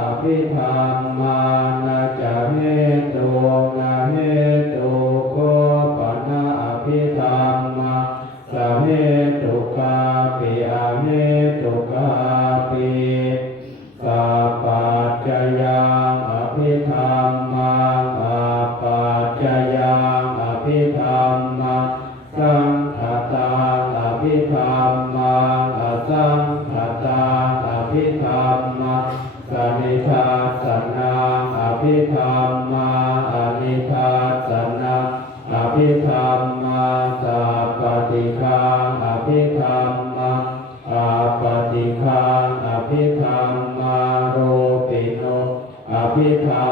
อภิธรรม สนิทาสนาอภิธรรมาอนิทาสนาอภิธรรมาสัพติคาอภิธรรมาสัพติคาอภิธรรมารูปิโนอภิธรรม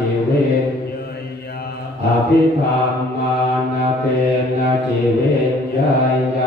จิเวอภิธรรมานาเตนะจิเวยาย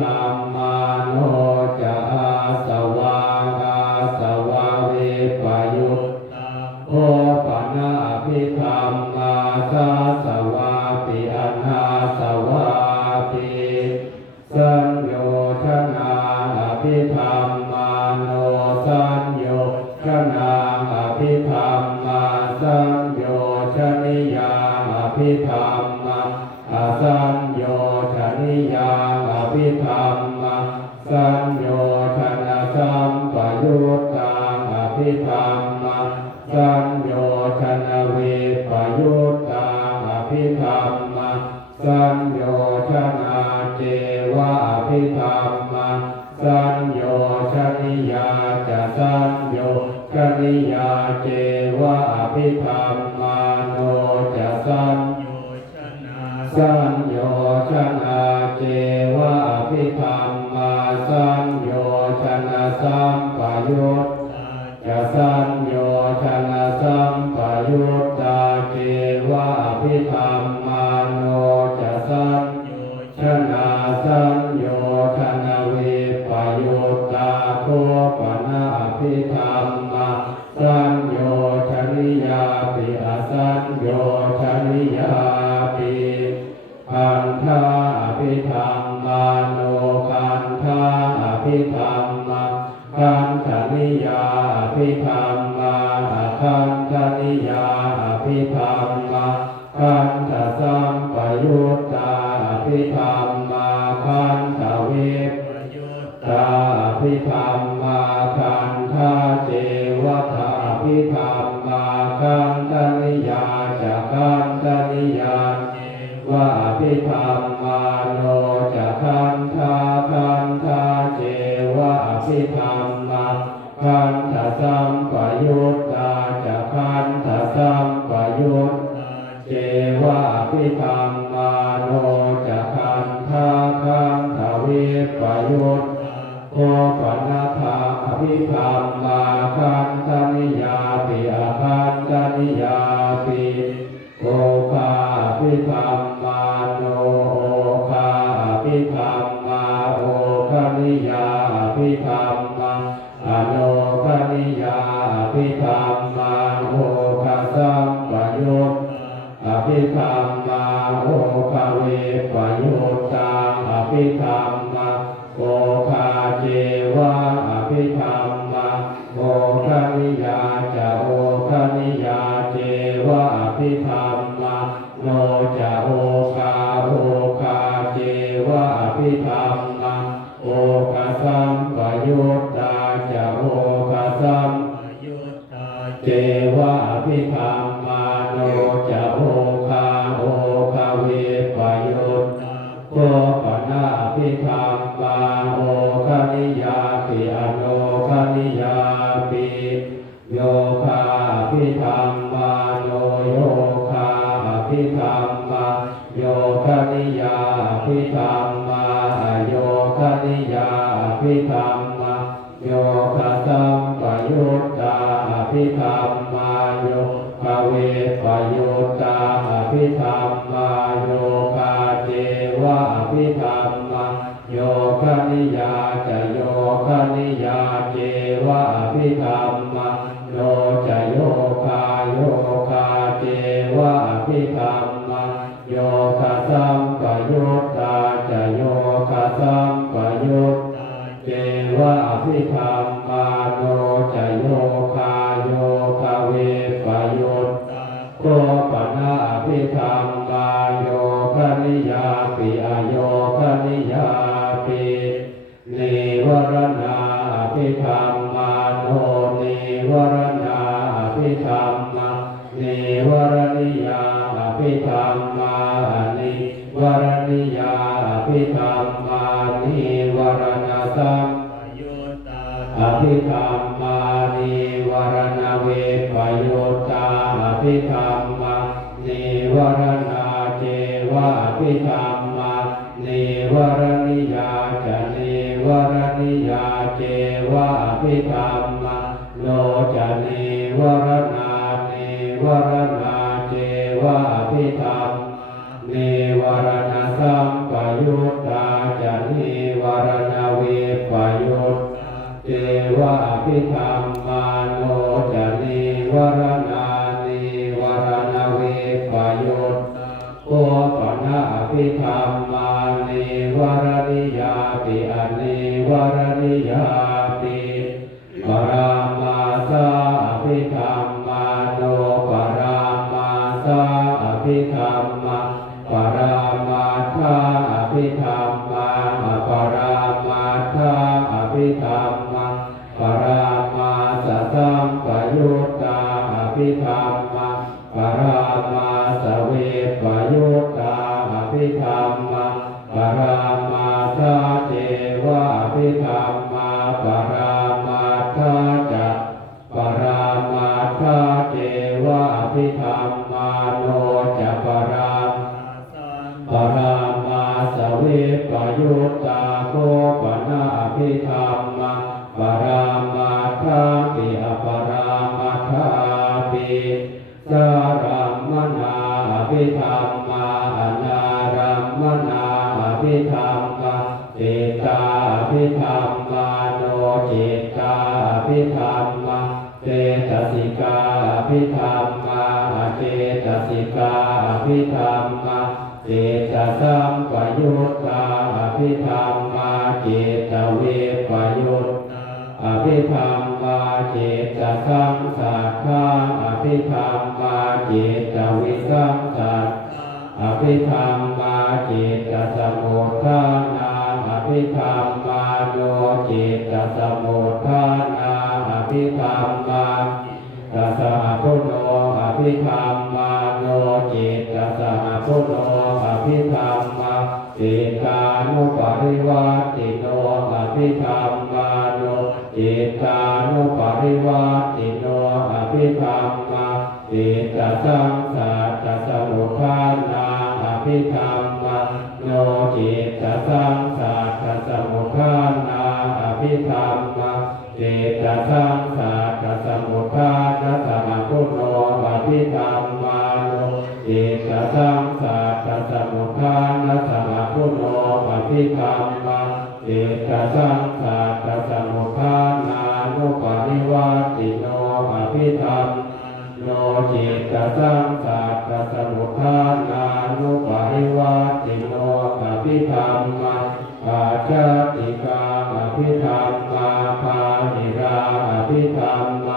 ธรรม พิธรรมสัญญาชนะสัมปยุตตาอภิธรรม เจวะอภิธรมาสัโยชนะสัมปยุตจะสัญ อาภิธรรมานุกันธาภิธรรมาคันธนิยาอภิธรรมาคันธนิยาอภิธรรมาคันธสัมปยุตตาอภิธรรมาคันธเวปยุตตาภิธรรม ภิธรรมานุจะคันธาคันธาเจวะภิธรรมาคันธสัมปยุตตาจะคันธสัมปยุตตาเจวะภิธรรมานุจะคันธาคันธวิปยุตโอปนัทธาภิธรรม มาโนโอคาอภิธรรมาโอคนิยาอภิธรรมาอโนคนิยาอภิธรรมาโอคสัมปยุตอภิธรรมาโอคเวปยุตตังอภิธรรม จะโอคาโอคาเจวะอภิธรรมาโอคาสัมปยุตตาจะโอคาสัมยุตตาเจวะอภิธรรมาโนจะโอคาโอ อภิธรรมาโยคานิยาอภิธรรมาโยคานิยาอภิธรรมาโยคาสัมปยุตตาอภิธรรมาโยคเวปยุตตาอภิธรรมาโยคาเจวะอภิธรรมาโยคานิยาจะโยคา วะอภิธรรมโยคาสัมปยุตตาจะโยคาสัมปยุตตาเจวะอภิธรรม วรณิยาอภิธรรมานิวรณิยาอภิธรรมานิวรณสัมยุตตาอภิธรรมานิวรณเวปโยตาอภิธรรมานิวรณาเจวะอภิธรรมานิวรณ วรณาเจวะอภิธรรมนิวรณสัมปยุตตาจะนิวรณเวปยุตเจวะอภิธรรมาโนจะนิวรณานิวรณเวปยุตโอปนะอภิธรรมาเนวรณิยาปิอเนวรณิยา ภิธรรมาโนจะปราสังปรามาสเวปยุตตาโคปนาอภิธรรมาปรามาทาปิอปรามาทาปิสารมนาอภิธรรมาอนารัมมนาอภิธรรมาเจตาภิธรรมาโนเจตาอภิธรรมาเจตสิกาอภิธรรมา เจตสิกาอภิธรรมาเจตสัมปยุตตาอภิธรรมาเจตเวปยุตตาอภิธรรมาเจตสังสัทธาอภิธรรมาเจตวิสังสัทอภิธรรมาเจตสมุทานาอภิธรรมาโนเจตสมุทานาอภิธรรมา ตัสสะพุทโธอภิธรรมาโนเจตสะพุทโธอภิธรรมาเอกานุปริวัติโนอภิธรรมาโนเจตานุปริวัติโนอภิธรรมาเจิตตสังสัตตสมุทานาอภิธรรมโนจิตสังสัตสมุทานาอภิธรรม สังสัตตสมุทานาสมพุทโนอภิธรรมโนจิตตสังสัตตสมุทานาสมพุทโนอภิธรรมจิตตสังสัตตสมุทานานุปนิวาติโนอภิธรรมโนจิตสังสัตตสมุทานานุปาริวาติโนอภิธรรมาอาจาติ ภิธรรม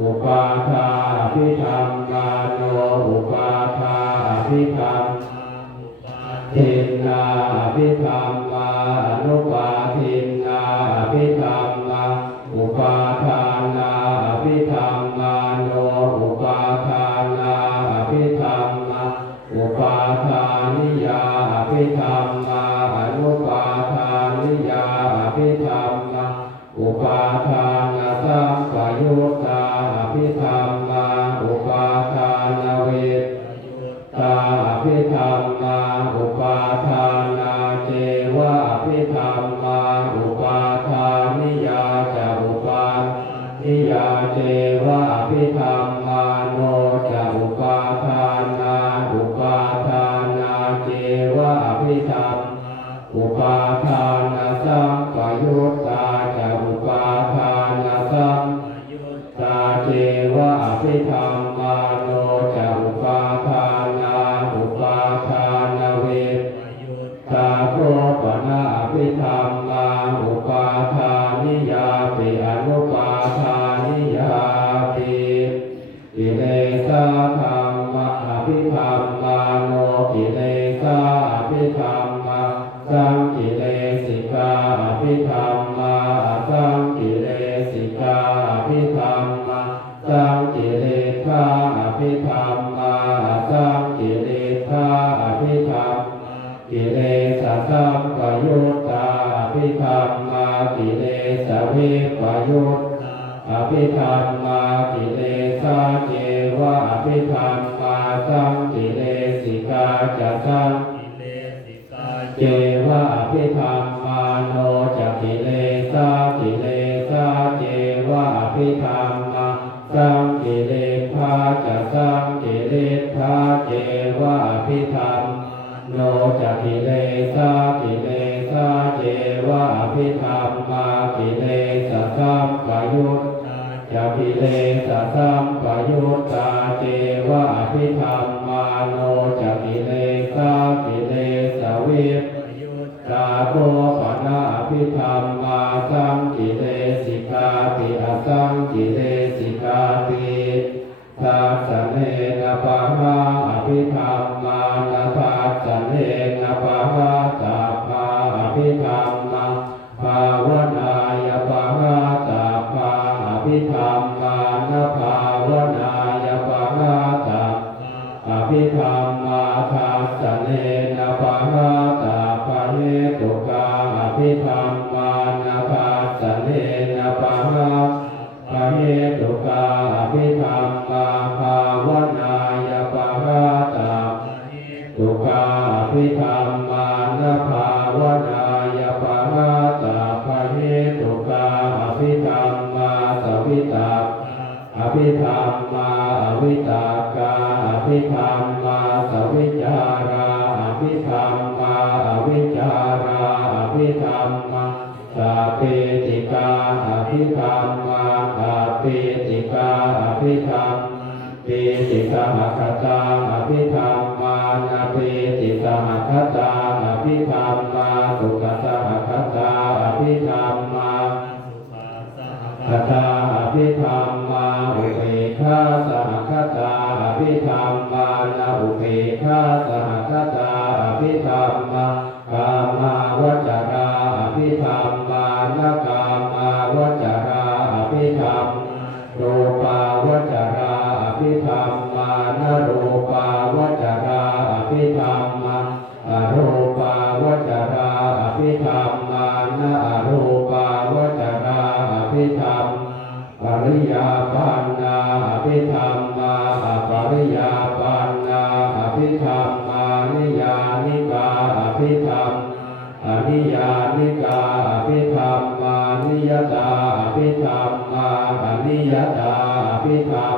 อุปาทาภิธรรมาโนอุปาทาภิธรรมทินนาภิธรรมาอนุปาทินนาภิธรรมาอุปาทานาภิธรรมาโนอุปาทานาภิธรรมาอุปาทานิยาภิธรรมาอนุปาทานิยาภิธรรมาอุปาทา มปยุตาพิธา ภิธรรมาสังกิเลสิกาอภิธรรมาสังกิเลธาอภิธรรมาสังกิเลธาอภิธรรมกิเลสสัมปยุตตาอภิธรรมากิเลสวิปยุตอภิธรรมากิเลสาเจวะอภิธรรมาสังกิเลสิกาจะสัง สากิเลสาเจวะอภิธรรมาสังกิเลธาจะสังกิเลธาเจวะอภิธรรมโนจักกิเลสากิเลสาเจวะอภิธรรมมากิเลสสัมปยุตจักกิเลสสัมปยุตตาเจวะอภิธรรม ปนาอภิธรรมมาสังกิเลสิกาปิอสังกิเลสิกาปิทัสเนนะปะหาอภิธรรมมานะทัสเนนะปะหาตัปปาอภิธรรมมาภาวนายปะหาตัปปาอภิธรรมมานะภาวนายปะหาตัปอภิธรรมาทัสเนนะปะหาตาปะเนตุกา ภิธรรมานะทัสสะเนนะปะหาปะเนตุกาอภิธรรมาภาวนายปะหาตาตุกาอภิธรรมานะภาวนายปะหาตาปะเนตุกาอภิธรรมาสวิตาอภิธรรมาอวิตากาอภิธรรมาสวิจาราอภิธรรมาอวิจา ธรรมาสาเปติกาอภิธรรมาอาเปติกาอภิธรรมเปติกาคตาอภิธรรมานาเปติกาคตาอภิธรรมาสุขตาคตาอภิธรรมาคตาอภิธรรมาอุเบกขาสหคตาอภิธรรมานาอุเบกขาสหคตาอภิธรรมากามาวจร ภิธรรมอนิยานิกาอภิธรรมานิยตาอภิธรรมาอนิยตาอภิธรรม